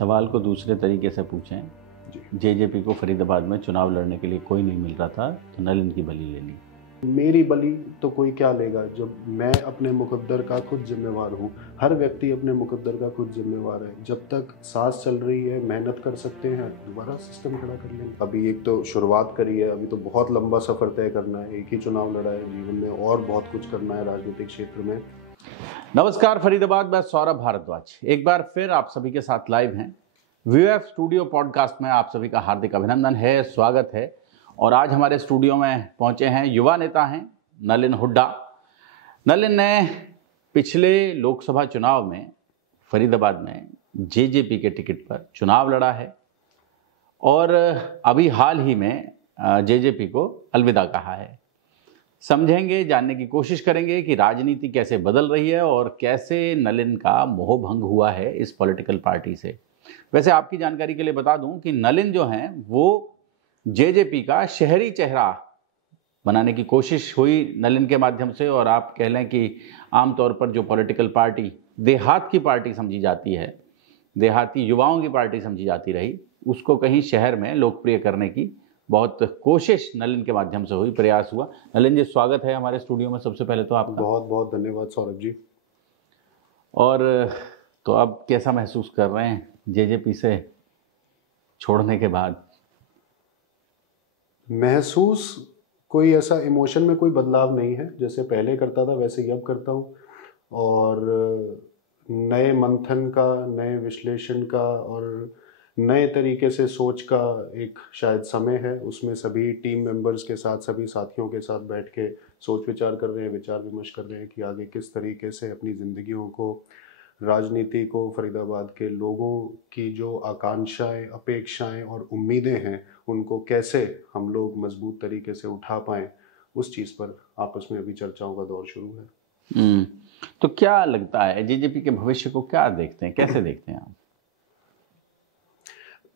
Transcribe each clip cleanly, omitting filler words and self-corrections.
सवाल को दूसरे तरीके से पूछें। जेजेपी को फरीदाबाद में चुनाव लड़ने के लिए कोई नहीं मिल रहा था, तो नलिन की बलि ले ली। मेरी बलि तो कोई क्या लेगा जब मैं अपने मुकद्दर का खुद जिम्मेवार हूँ। हर व्यक्ति अपने मुकद्दर का खुद जिम्मेवार है। जब तक सांस चल रही है, मेहनत कर सकते हैं, दोबारा सिस्टम खड़ा कर लेंगे। अभी एक तो शुरुआत करी है, अभी तो बहुत लंबा सफ़र तय करना है। एक ही चुनाव लड़ा है, जीवन में और बहुत कुछ करना है राजनीतिक क्षेत्र में। नमस्कार फरीदाबाद, मैं सौरभ भारद्वाज एक बार फिर आप सभी के साथ लाइव हैं। वीएफ स्टूडियो पॉडकास्ट में आप सभी का हार्दिक अभिनंदन है, स्वागत है। और आज हमारे स्टूडियो में पहुंचे हैं युवा नेता हैं नलिन हुड्डा। नलिन ने पिछले लोकसभा चुनाव में फरीदाबाद में जेजेपी के टिकट पर चुनाव लड़ा है और अभी हाल ही में जेजेपी को अलविदा कहा है। समझेंगे, जानने की कोशिश करेंगे कि राजनीति कैसे बदल रही है और कैसे नलिन का मोह भंग हुआ है इस पॉलिटिकल पार्टी से। वैसे आपकी जानकारी के लिए बता दूं कि नलिन जो हैं वो जेजेपी का शहरी चेहरा बनाने की कोशिश हुई नलिन के माध्यम से, और आप कह लें कि आमतौर पर जो पॉलिटिकल पार्टी देहात की पार्टी समझी जाती है, देहाती युवाओं की पार्टी समझी जाती रही, उसको कहीं शहर में लोकप्रिय करने की बहुत कोशिश नलिन के माध्यम से हुई, प्रयास हुआ। नलिन जी, स्वागत है हमारे स्टूडियो में। सबसे पहले तो आपका बहुत बहुत धन्यवाद सौरभ जी। और तो अब कैसा महसूस कर रहे हैं जेजेपी से छोड़ने के बाद? महसूस कोई ऐसा इमोशन में कोई बदलाव नहीं है। जैसे पहले करता था वैसे ही अब करता हूँ, और नए मंथन का, नए विश्लेषण का और नए तरीके से सोच का एक शायद समय है। उसमें सभी टीम मेंबर्स के साथ, सभी साथियों के साथ बैठ के सोच विचार कर रहे हैं, विचार विमर्श कर रहे हैं कि आगे किस तरीके से अपनी ज़िंदगियों को, राजनीति को, फरीदाबाद के लोगों की जो आकांक्षाएं, अपेक्षाएं और उम्मीदें हैं, उनको कैसे हम लोग मजबूत तरीके से उठा पाएं, उस चीज़ पर आपस में अभी चर्चाओं का दौर शुरू है। तो क्या लगता है जेजेपी के भविष्य को, क्या देखते हैं, कैसे देखते हैं आप?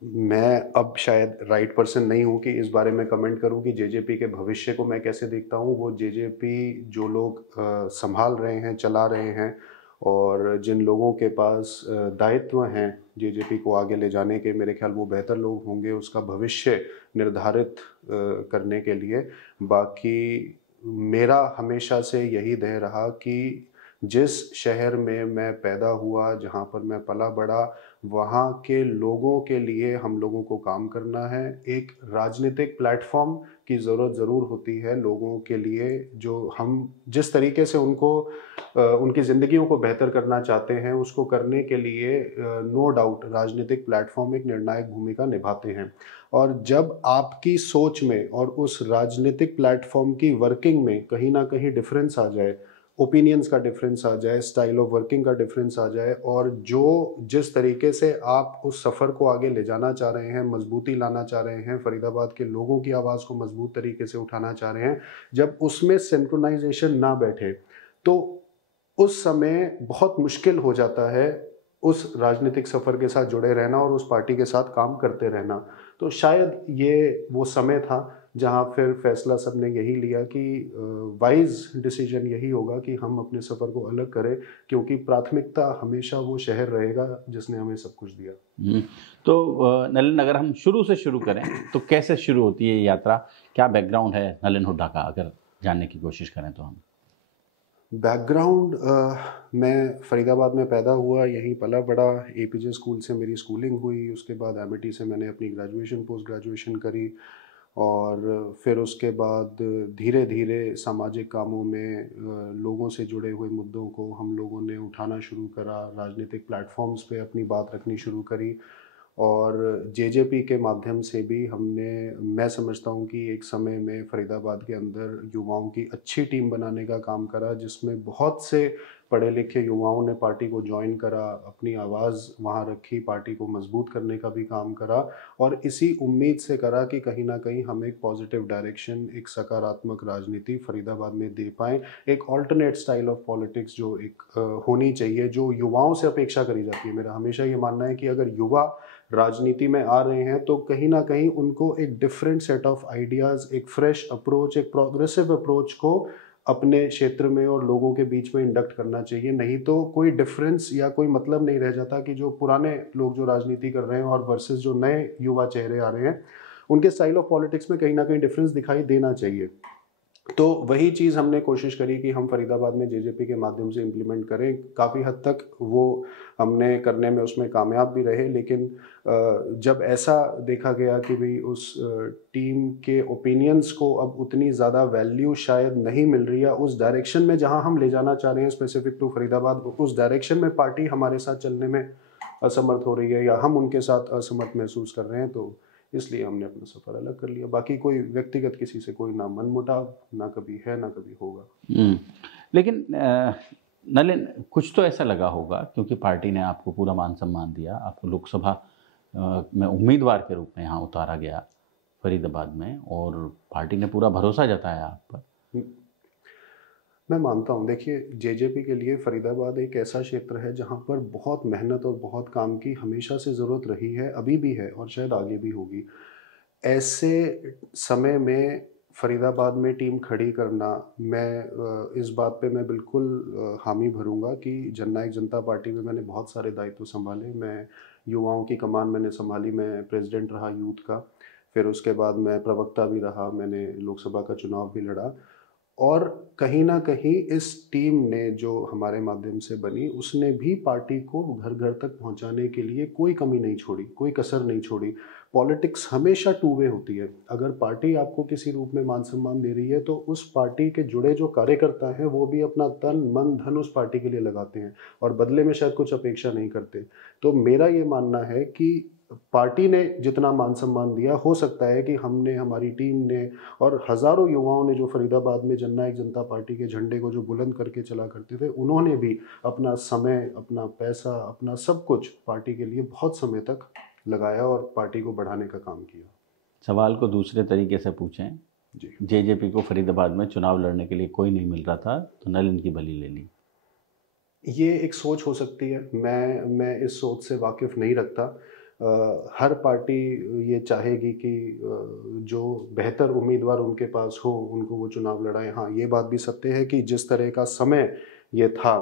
मैं अब शायद राइट पर्सन नहीं हूँ कि इस बारे में कमेंट करूँ कि जेजेपी के भविष्य को मैं कैसे देखता हूँ। वो जेजेपी जो लोग संभाल रहे हैं, चला रहे हैं, और जिन लोगों के पास दायित्व हैं जेजेपी को आगे ले जाने के, मेरे ख्याल वो बेहतर लोग होंगे उसका भविष्य निर्धारित करने के लिए। बाकी मेरा हमेशा से यही ध्येय रहा कि जिस शहर में मैं पैदा हुआ, जहाँ पर मैं पला बड़ा, वहाँ के लोगों के लिए हम लोगों को काम करना है। एक राजनीतिक प्लेटफॉर्म की ज़रूरत ज़रूर होती है लोगों के लिए, जो हम जिस तरीके से उनको उनकी ज़िंदगियों को बेहतर करना चाहते हैं, उसको करने के लिए नो डाउट राजनीतिक प्लेटफॉर्म एक निर्णायक भूमिका निभाते हैं। और जब आपकी सोच में और उस राजनीतिक प्लेटफॉर्म की वर्किंग में कहीं ना कहीं डिफरेंस आ जाए, ओपिनियंस का डिफरेंस आ जाए, स्टाइल ऑफ वर्किंग का डिफरेंस आ जाए, और जो जिस तरीके से आप उस सफ़र को आगे ले जाना चाह रहे हैं, मजबूती लाना चाह रहे हैं, फरीदाबाद के लोगों की आवाज़ को मजबूत तरीके से उठाना चाह रहे हैं, जब उसमें सिंक्रोनाइजेशन ना बैठे तो उस समय बहुत मुश्किल हो जाता है उस राजनीतिक सफ़र के साथ जुड़े रहना और उस पार्टी के साथ काम करते रहना। तो शायद ये वो समय था जहाँ फिर फैसला सब ने यही लिया कि वाइज डिसीजन यही होगा कि हम अपने सफ़र को अलग करें, क्योंकि प्राथमिकता हमेशा वो शहर रहेगा जिसने हमें सब कुछ दिया। तो नलिन, अगर हम शुरू से शुरू करें तो कैसे शुरू होती है ये यात्रा? क्या बैकग्राउंड है नलिन हुड्डा का, अगर जानने की कोशिश करें तो? हम बैकग्राउंड, मैं फरीदाबाद में पैदा हुआ, यहीं पला बड़ा। एपीजे स्कूल से मेरी स्कूलिंग हुई, उसके बाद एमिटी से मैंने अपनी ग्रेजुएशन, पोस्ट ग्रेजुएशन करी, और फिर उसके बाद धीरे धीरे सामाजिक कामों में लोगों से जुड़े हुए मुद्दों को हम लोगों ने उठाना शुरू करा, राजनीतिक प्लेटफॉर्म्स पे अपनी बात रखनी शुरू करी, और जेजेपी के माध्यम से भी हमने, मैं समझता हूँ कि एक समय में फरीदाबाद के अंदर युवाओं की अच्छी टीम बनाने का काम करा, जिसमें बहुत से पढ़े लिखे युवाओं ने पार्टी को ज्वाइन करा, अपनी आवाज़ वहाँ रखी, पार्टी को मजबूत करने का भी काम करा, और इसी उम्मीद से करा कि कहीं ना कहीं हम एक पॉजिटिव डायरेक्शन, एक सकारात्मक राजनीति फरीदाबाद में दे पाएँ। एक ऑल्टरनेट स्टाइल ऑफ पॉलिटिक्स जो एक होनी चाहिए, जो युवाओं से अपेक्षा करी जाती है। मेरा हमेशा ये मानना है कि अगर युवा राजनीति में आ रहे हैं तो कहीं ना कहीं उनको एक डिफरेंट सेट ऑफ आइडियाज़, एक फ्रेश अप्रोच, एक प्रोग्रेसिव अप्रोच को अपने क्षेत्र में और लोगों के बीच में इंडक्ट करना चाहिए। नहीं तो कोई डिफरेंस या कोई मतलब नहीं रह जाता कि जो पुराने लोग जो राजनीति कर रहे हैं और वर्सेस जो नए युवा चेहरे आ रहे हैं, उनके स्टाइल ऑफ पॉलिटिक्स में कहीं ना कहीं डिफरेंस दिखाई देना चाहिए। तो वही चीज़ हमने कोशिश करी कि हम फरीदाबाद में जेजेपी के माध्यम से इम्प्लीमेंट करें। काफ़ी हद तक वो हमने करने में उसमें कामयाब भी रहे, लेकिन जब ऐसा देखा गया कि भाई उस टीम के ओपिनियंस को अब उतनी ज़्यादा वैल्यू शायद नहीं मिल रही है, उस डायरेक्शन में जहां हम ले जाना चाह रहे हैं स्पेसिफिक टू फरीदाबाद, उस डायरेक्शन में पार्टी हमारे साथ चलने में असमर्थ हो रही है या हम उनके साथ असमर्थ महसूस कर रहे हैं, तो इसलिए हमने अपना सफ़र अलग कर लिया। बाकी कोई व्यक्तिगत किसी से कोई ना मनमुटाव, ना कभी है ना कभी होगा। लेकिन नलिन, कुछ तो ऐसा लगा होगा, क्योंकि पार्टी ने आपको पूरा मान सम्मान दिया, आपको लोकसभा में उम्मीदवार के रूप में यहाँ उतारा गया फरीदाबाद में, और पार्टी ने पूरा भरोसा जताया आप पर। मैं मानता हूँ, देखिए जेजेपी के लिए फरीदाबाद एक ऐसा क्षेत्र है जहाँ पर बहुत मेहनत और बहुत काम की हमेशा से ज़रूरत रही है, अभी भी है और शायद आगे भी होगी। ऐसे समय में फरीदाबाद में टीम खड़ी करना, मैं इस बात पे मैं बिल्कुल हामी भरूंगा कि जननायक जनता पार्टी में मैंने बहुत सारे दायित्व संभाले। मैं युवाओं की कमान मैंने संभाली, मैं प्रेसिडेंट रहा यूथ का, फिर उसके बाद मैं प्रवक्ता भी रहा, मैंने लोकसभा का चुनाव भी लड़ा। और कहीं ना कहीं इस टीम ने जो हमारे माध्यम से बनी, उसने भी पार्टी को घर घर तक पहुंचाने के लिए कोई कमी नहीं छोड़ी, कोई कसर नहीं छोड़ी। पॉलिटिक्स हमेशा टू वे होती है। अगर पार्टी आपको किसी रूप में मान सम्मान दे रही है तो उस पार्टी के जुड़े जो कार्यकर्ता हैं वो भी अपना तन मन धन उस पार्टी के लिए लगाते हैं और बदले में शायद कुछ अपेक्षा नहीं करते। तो मेरा ये मानना है कि पार्टी ने जितना मान सम्मान दिया, हो सकता है कि हमने, हमारी टीम ने और हज़ारों युवाओं ने जो फरीदाबाद में जननायक जनता पार्टी के झंडे को जो बुलंद करके चला करते थे, उन्होंने भी अपना समय, अपना पैसा, अपना सब कुछ पार्टी के लिए बहुत समय तक लगाया और पार्टी को बढ़ाने का काम किया। सवाल को दूसरे तरीके से पूछें जी, जेजेपी को फरीदाबाद में चुनाव लड़ने के लिए कोई नहीं मिल रहा था तो नलिन की बलि ले ली। ये एक सोच हो सकती है, मैं इस सोच से वाकिफ़ नहीं रखता। हर पार्टी ये चाहेगी कि जो बेहतर उम्मीदवार उनके पास हो उनको वो चुनाव लड़ाएं। हाँ, ये बात भी सत्य है कि जिस तरह का समय ये था,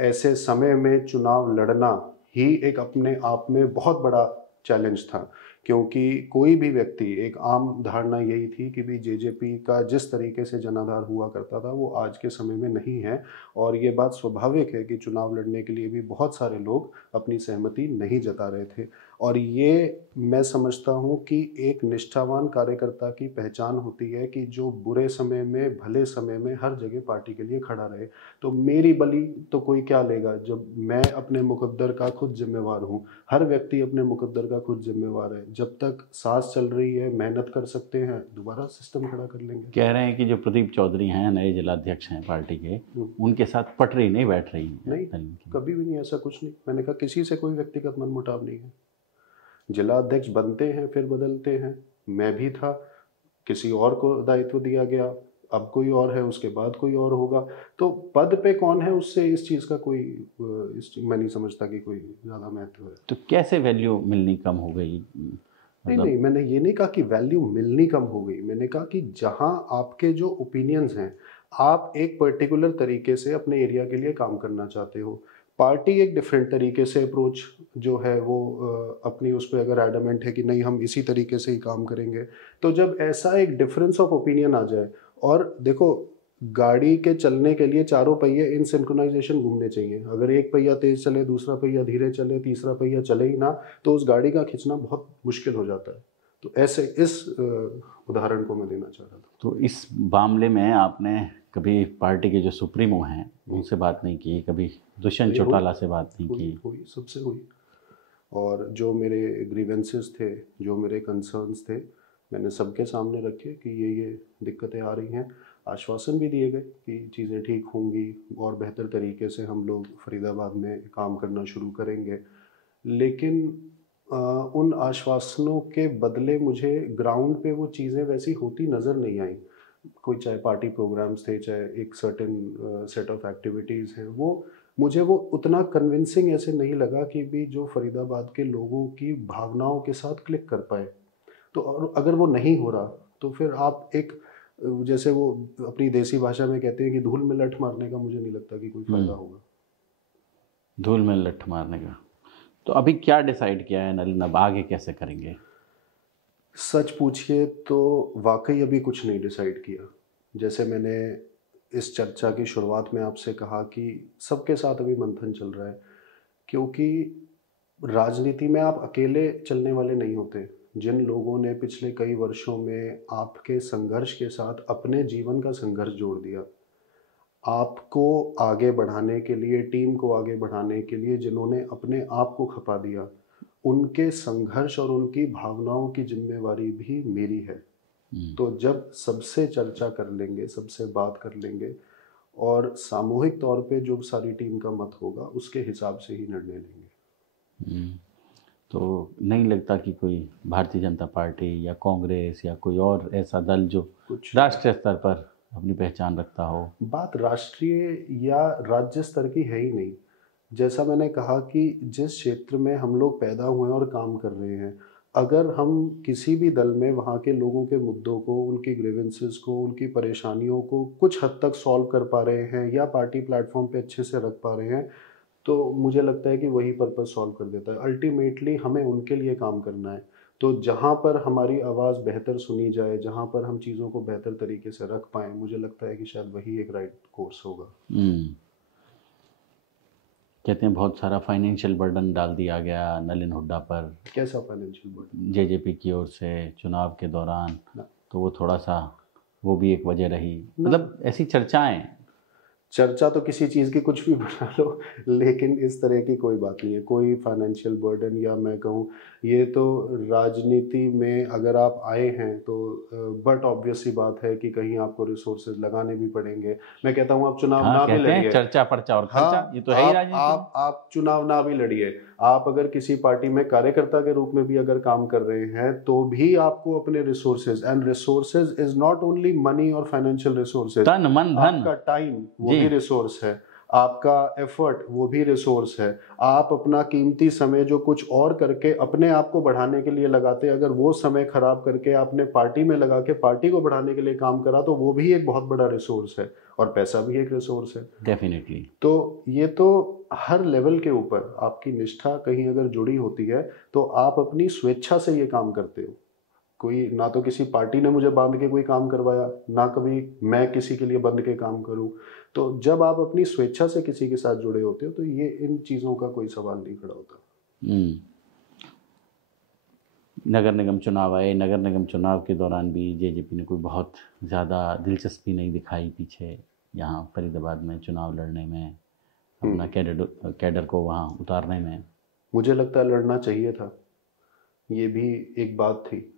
ऐसे समय में चुनाव लड़ना ही एक अपने आप में बहुत बड़ा चैलेंज था, क्योंकि कोई भी व्यक्ति, एक आम धारणा यही थी कि भी जेजेपी का जिस तरीके से जनाधार हुआ करता था वो आज के समय में नहीं है। और ये बात स्वाभाविक है कि चुनाव लड़ने के लिए भी बहुत सारे लोग अपनी सहमति नहीं जता रहे थे। और ये मैं समझता हूँ कि एक निष्ठावान कार्यकर्ता की पहचान होती है कि जो बुरे समय में, भले समय में हर जगह पार्टी के लिए खड़ा रहे। तो मेरी बलि तो कोई क्या लेगा, जब मैं अपने मुकद्दर का खुद जिम्मेवार हूँ। हर व्यक्ति अपने मुकद्दर का खुद जिम्मेवार है। जब तक सांस चल रही है, मेहनत कर सकते हैं, दोबारा सिस्टम खड़ा कर लेंगे। कह रहे हैं कि जो प्रदीप चौधरी हैं, नए जिलाध्यक्ष हैं पार्टी के, उनके साथ पटरी नहीं बैठ रही है। नहीं, कभी भी नहीं, ऐसा कुछ नहीं। मैंने कहा किसी से कोई व्यक्तिगत मनमुटाव नहीं है। जिला अध्यक्ष बनते हैं फिर बदलते हैं, मैं भी था, किसी और को दायित्व दिया गया, अब कोई और है, उसके बाद कोई और होगा। तो पद पे कौन है, उससे इस चीज़ का कोई मैं नहीं समझता कि कोई ज़्यादा महत्व है। तो कैसे वैल्यू मिलनी कम हो गई? नहीं, मैंने ये नहीं कहा कि वैल्यू मिलनी कम हो गई। मैंने कहा कि जहां आपके जो ओपिनियंस हैं, आप एक पर्टिकुलर तरीके से अपने एरिया के लिए काम करना चाहते हो, पार्टी एक डिफरेंट तरीके से अप्रोच जो है वो अपनी उस पर अगर एडमेंट है कि नहीं हम इसी तरीके से ही काम करेंगे, तो जब ऐसा एक डिफरेंस ऑफ ओपिनियन आ जाए, और देखो गाड़ी के चलने के लिए चारों पहिए इन सिंक्रोनाइजेशन घूमने चाहिए। अगर एक पहिया तेज चले, दूसरा पहिया धीरे चले, तीसरा पहिया चले ही ना, तो उस गाड़ी का खींचना बहुत मुश्किल हो जाता है। तो ऐसे इस उदाहरण को मैं देना चाह रहा था। तो इस मामले में आपने कभी पार्टी के जो सुप्रीमो हैं उनसे बात नहीं की? कभी दुष्यंत चौटाला से बात नहीं की? हुई, सबसे हुई। और जो मेरे ग्रीवेंसेस थे, जो मेरे कंसर्न्स थे, मैंने सबके सामने रखे कि ये दिक्कतें आ रही हैं। आश्वासन भी दिए गए कि चीज़ें ठीक होंगी और बेहतर तरीके से हम लोग फरीदाबाद में काम करना शुरू करेंगे। लेकिन उन आश्वासनों के बदले मुझे ग्राउंड पे वो चीज़ें वैसी होती नज़र नहीं आई। कोई चाहे पार्टी प्रोग्राम्स थे, चाहे एक सर्टेन सेट ऑफ एक्टिविटीज़ हैं, वो मुझे वो उतना कन्विंसिंग ऐसे नहीं लगा कि भी जो फरीदाबाद के लोगों की भावनाओं के साथ क्लिक कर पाए। तो और अगर वो नहीं हो रहा तो फिर आप एक जैसे वो अपनी देसी भाषा में कहते हैं कि धूल में लठ मारने का मुझे नहीं लगता कि कोई फायदा होगा। धूल में लठ मारने का। तो अभी क्या डिसाइड किया है नलिन, अब आगे कैसे करेंगे? सच पूछिए तो वाकई अभी कुछ नहीं डिसाइड किया। जैसे मैंने इस चर्चा की शुरुआत में आपसे कहा कि सबके साथ अभी मंथन चल रहा है, क्योंकि राजनीति में आप अकेले चलने वाले नहीं होते। जिन लोगों ने पिछले कई वर्षों में आपके संघर्ष के साथ अपने जीवन का संघर्ष जोड़ दिया, आपको आगे बढ़ाने के लिए, टीम को आगे बढ़ाने के लिए जिन्होंने अपने आप को खपा दिया, उनके संघर्ष और उनकी भावनाओं की जिम्मेवारी भी मेरी है। तो जब सबसे चर्चा कर लेंगे, सबसे बात कर लेंगे और सामूहिक तौर पे जो सारी टीम का मत होगा उसके हिसाब से ही निर्णय लेंगे। तो नहीं लगता कि कोई भारतीय जनता पार्टी या कांग्रेस या कोई और ऐसा दल जो कुछ राष्ट्रीय स्तर पर अपनी पहचान रखता हो? बात राष्ट्रीय या राज्य स्तर की है ही नहीं। जैसा मैंने कहा कि जिस क्षेत्र में हम लोग पैदा हुए और काम कर रहे हैं, अगर हम किसी भी दल में वहाँ के लोगों के मुद्दों को, उनकी ग्रीवेंसेस को, उनकी परेशानियों को कुछ हद तक सॉल्व कर पा रहे हैं या पार्टी प्लेटफॉर्म पे अच्छे से रख पा रहे हैं, तो मुझे लगता है कि वही पर्पस सॉल्व कर देता है। अल्टीमेटली हमें उनके लिए काम करना है। तो जहाँ पर हमारी आवाज़ बेहतर सुनी जाए, जहाँ पर हम चीज़ों को बेहतर तरीके से रख पाएँ, मुझे लगता है कि शायद वही एक राइट कोर्स होगा। कहते हैं बहुत सारा फाइनेंशियल बर्डन डाल दिया गया नलिन हुड्डा पर। कैसा फाइनेंशियल बर्डन? जेजेपी की ओर से चुनाव के दौरान, तो वो थोड़ा सा, वो भी एक वजह रही। मतलब ऐसी चर्चाएं। चर्चा तो किसी चीज़ की कुछ भी बना लो, लेकिन इस तरह की कोई बात नहीं है, कोई फाइनेंशियल बर्डन। या मैं कहूँ ये तो राजनीति में अगर आप आए हैं तो बट ऑब्वियस सी बात है कि कहीं आपको रिसोर्सेज लगाने भी पड़ेंगे। मैं कहता हूँ आप चुनाव ना भी लड़िए, चर्चा पर्चा और खर्चा, ये तो है ही राजनीति। आप चुनाव ना भी लड़िए, आप अगर किसी पार्टी में कार्यकर्ता के रूप में भी अगर काम कर रहे हैं तो भी आपको अपने resources, and resources is not only money और फाइनेंशियल रिसोर्सेज, तन मन धन, आपका टाइम वो भी रिसोर्स है, आपका एफर्ट वो भी रिसोर्स है। आप अपना कीमती समय जो कुछ और करके अपने आप को बढ़ाने के लिए लगाते, अगर वो समय खराब करके आपने पार्टी में लगा के पार्टी को बढ़ाने के लिए काम करा, तो वो भी एक बहुत बड़ा रिसोर्स है, और पैसा भी एक रिसोर्स है डेफिनेटली। तो ये तो हर लेवल के ऊपर आपकी निष्ठा कहीं अगर जुड़ी होती है तो आप अपनी स्वेच्छा से ये काम करते हो। कोई ना तो किसी पार्टी ने मुझे बांध के कोई काम करवाया, ना कभी मैं किसी के लिए बंध के काम करूं। तो जब आप अपनी स्वेच्छा से किसी के साथ जुड़े होते हो तो ये इन चीज़ों का कोई सवाल नहीं खड़ा होता। नगर निगम चुनाव आए, नगर निगम चुनाव के दौरान भी जेजेपी ने कोई बहुत ज़्यादा दिलचस्पी नहीं दिखाई पीछे यहाँ फरीदाबाद में चुनाव लड़ने में, अपना कैडर को वहाँ उतारने में। मुझे लगता है लड़ना चाहिए था, ये भी एक बात थी।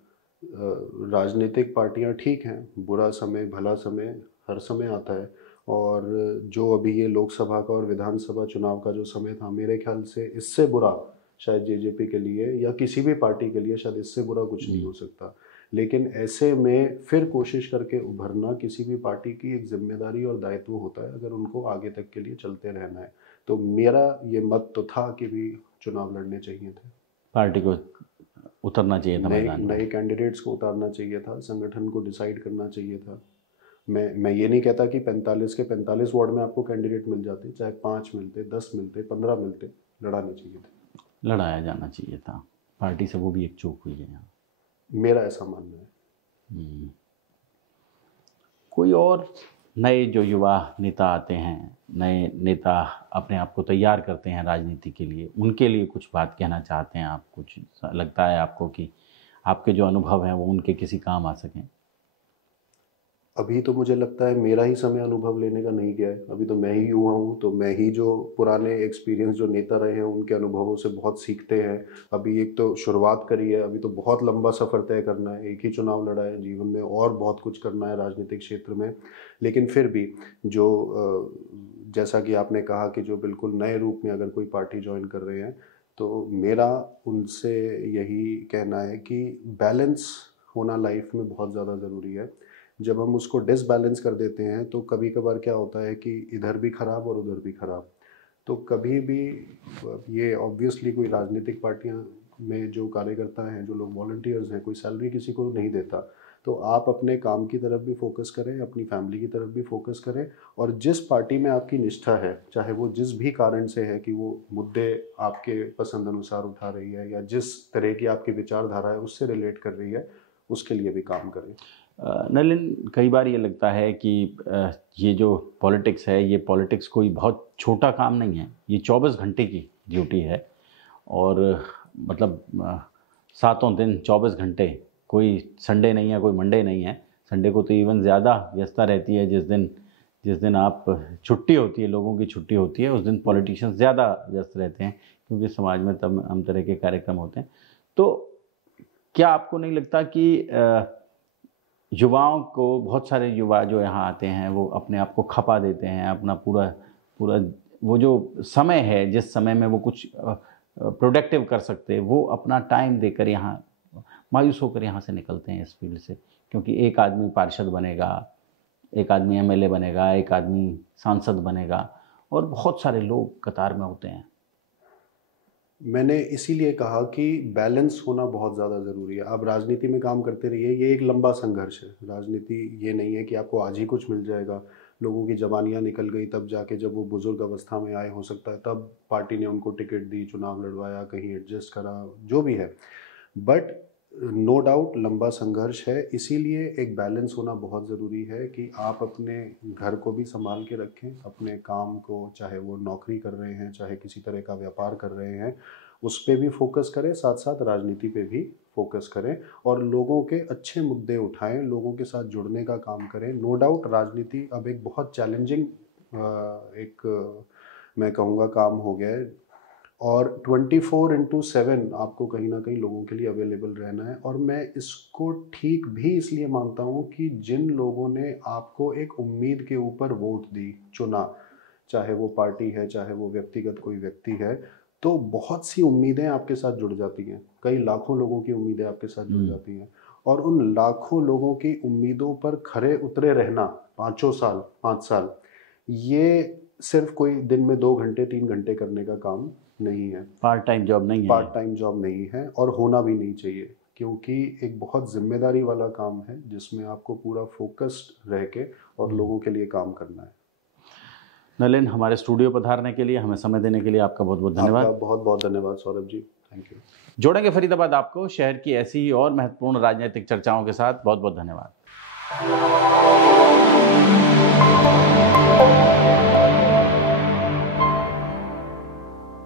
राजनीतिक पार्टियां ठीक हैं, बुरा समय भला समय हर समय आता है, और जो अभी ये लोकसभा का और विधानसभा चुनाव का जो समय था, मेरे ख्याल से इससे बुरा शायद जेजेपी के लिए या किसी भी पार्टी के लिए शायद इससे बुरा कुछ नहीं हो सकता। लेकिन ऐसे में फिर कोशिश करके उभरना किसी भी पार्टी की एक जिम्मेदारी और दायित्व होता है, अगर उनको आगे तक के लिए चलते रहना है। तो मेरा ये मत तो था कि भी चुनाव लड़ने चाहिए थे, पार्टी को उतरना चाहिए था, नए कैंडिडेट्स को उतारना चाहिए था, संगठन को डिसाइड करना चाहिए था। मैं ये नहीं कहता कि 45 के 45 वार्ड में आपको कैंडिडेट मिल जाते, चाहे 5 मिलते, 10 मिलते, 15 मिलते, लड़ाने चाहिए थे, लड़ाया जाना चाहिए था। पार्टी से वो भी एक चूक हुई है यहाँ, मेरा ऐसा मानना है। कोई और नए जो युवा नेता आते हैं, नए नेता अपने आप को तैयार करते हैं राजनीति के लिए, उनके लिए कुछ बात कहना चाहते हैं आप? कुछ लगता है आपको कि आपके जो अनुभव हैं वो उनके किसी काम आ सकें? अभी तो मुझे लगता है मेरा ही समय अनुभव लेने का नहीं गया है, अभी तो मैं ही हुआ हूँ, तो मैं ही जो पुराने एक्सपीरियंस जो नेता रहे हैं उनके अनुभवों से बहुत सीखते हैं। अभी एक तो शुरुआत करी है, अभी तो बहुत लंबा सफ़र तय करना है, एक ही चुनाव लड़ा है जीवन में, और बहुत कुछ करना है राजनीतिक क्षेत्र में। लेकिन फिर भी जो जैसा कि आपने कहा कि जो बिल्कुल नए रूप में अगर कोई पार्टी ज्वाइन कर रहे हैं, तो मेरा उनसे यही कहना है कि बैलेंस होना लाइफ में बहुत ज़्यादा ज़रूरी है। जब हम उसको डिसबैलेंस कर देते हैं तो कभी कभार क्या होता है कि इधर भी खराब और उधर भी खराब। तो कभी भी ये ऑब्वियसली कोई राजनीतिक पार्टियां में जो कार्यकर्ता हैं, जो लोग वॉलंटियर्स हैं, कोई सैलरी किसी को नहीं देता। तो आप अपने काम की तरफ भी फोकस करें, अपनी फैमिली की तरफ भी फोकस करें, और जिस पार्टी में आपकी निष्ठा है, चाहे वो जिस भी कारण से है कि वो मुद्दे आपके पसंद अनुसार उठा रही है या जिस तरह की आपकी विचारधारा है उससे रिलेट कर रही है, उसके लिए भी काम करें। नलिन, कई बार ये लगता है कि ये जो पॉलिटिक्स है, ये पॉलिटिक्स कोई बहुत छोटा काम नहीं है, ये 24 घंटे की ड्यूटी है। और मतलब सातों दिन 24 घंटे, कोई संडे नहीं है, कोई मंडे नहीं है। संडे को तो इवन ज़्यादा व्यस्तता रहती है। जिस दिन आप छुट्टी होती है, लोगों की छुट्टी होती है, उस दिन पॉलिटिशियंस ज़्यादा व्यस्त रहते हैं, क्योंकि समाज में तमाम तरह के कार्यक्रम होते हैं। तो क्या आपको नहीं लगता कि युवाओं को, बहुत सारे युवा जो यहाँ आते हैं वो अपने आप को खपा देते हैं, अपना पूरा वो जो समय है, जिस समय में वो कुछ प्रोडक्टिव कर सकते हैं, वो अपना टाइम देकर यहाँ मायूस होकर यहाँ से निकलते हैं इस फील्ड से, क्योंकि एक आदमी पार्षद बनेगा, एक आदमी एमएलए बनेगा, एक आदमी सांसद बनेगा, और बहुत सारे लोग कतार में होते हैं। मैंने इसीलिए कहा कि बैलेंस होना बहुत ज़्यादा ज़रूरी है। आप राजनीति में काम करते रहिए, ये एक लंबा संघर्ष है। राजनीति ये नहीं है कि आपको आज ही कुछ मिल जाएगा। लोगों की जवानियाँ निकल गई, तब जाके जब वो बुजुर्ग अवस्था में आए, हो सकता है तब पार्टी ने उनको टिकट दी, चुनाव लड़वाया, कहीं एडजस्ट करा, जो भी है। बट नो डाउट लंबा संघर्ष है, इसीलिए एक बैलेंस होना बहुत ज़रूरी है कि आप अपने घर को भी संभाल के रखें, अपने काम को, चाहे वो नौकरी कर रहे हैं, चाहे किसी तरह का व्यापार कर रहे हैं, उस पर भी फोकस करें, साथ साथ राजनीति पे भी फोकस करें, और लोगों के अच्छे मुद्दे उठाएं, लोगों के साथ जुड़ने का काम करें। नो डाउट राजनीति अब एक बहुत चैलेंजिंग मैं कहूँगा काम हो गया है, और 24/7 आपको कहीं ना कहीं लोगों के लिए अवेलेबल रहना है। और मैं इसको ठीक भी इसलिए मानता हूँ कि जिन लोगों ने आपको एक उम्मीद के ऊपर वोट दी, चुना, चाहे वो पार्टी है, चाहे वो व्यक्तिगत कोई व्यक्ति है, तो बहुत सी उम्मीदें आपके साथ जुड़ जाती हैं। कई लाखों लोगों की उम्मीदें आपके साथ जुड़ जाती हैं, और उन लाखों लोगों की उम्मीदों पर खरे उतरे रहना 5 साल, ये सिर्फ कोई दिन में 2 घंटे 3 घंटे करने का काम नहीं है। पार्ट टाइम जॉब नहीं है, पार्ट टाइम जॉब नहीं है, और होना भी नहीं चाहिए, क्योंकि एक बहुत जिम्मेदारी वाला काम है जिसमें आपको पूरा फोकस्ड रह के और लोगों के लिए काम करना है। नलिन, हमारे स्टूडियो पधारने के लिए, हमें समय देने के लिए आपका बहुत बहुत धन्यवाद। आपका बहुत बहुत धन्यवाद सौरभ जी, थैंक यू। जोड़ेंगे फरीदाबाद आपको शहर की ऐसी ही और महत्वपूर्ण राजनीतिक चर्चाओं के साथ। बहुत बहुत धन्यवाद।